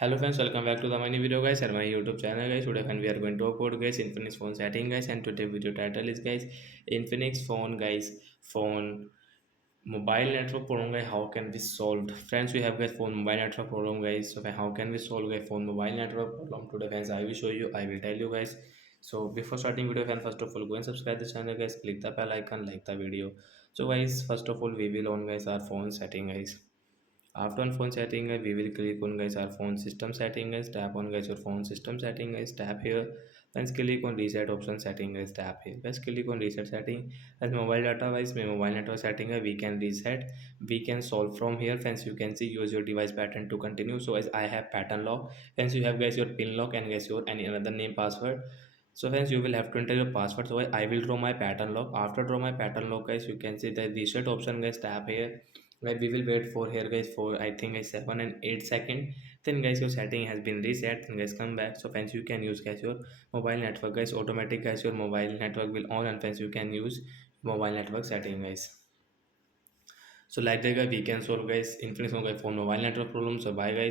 Hello friends, welcome back to the my new video guys and my YouTube channel guys. Today we are going to talk about guys Infinix phone setting guys, and today video title is guys Infinix phone guys phone mobile network problem guys, how can we solve? Friends, we have guys phone mobile network problem guys. So how can we solve guys phone mobile network problem today friends? I will show you, I will tell you guys. So before starting video friends, first of all go and subscribe the channel guys, click the bell icon, like the video. So guys, first of all we will on guys our phone setting guys. After on phone setting, we will click on guys our phone system setting guys. Tap on guys your phone system setting guys. Tap here. Then click on reset option setting guys. Tap here. Guys click on reset setting. As mobile data wise, my mobile network setting we can reset. We can solve from here. Friends, you can see use your device pattern to continue. So as I have pattern lock. Friends, you have guys your pin lock and guys your any another name password. So friends, you will have to enter your password. So I will draw my pattern lock. After draw my pattern lock guys, you can see the reset option guys. Tap here. Like we will wait for here guys for I think 7 and 8 seconds. Then guys your setting has been reset. Then guys come back. So friends, you can use guys your mobile network guys automatic guys, your mobile network will on, and friends you can use mobile network setting guys. So like that guys we can solve guys Infinix mobile phone mobile network problem. So bye guys.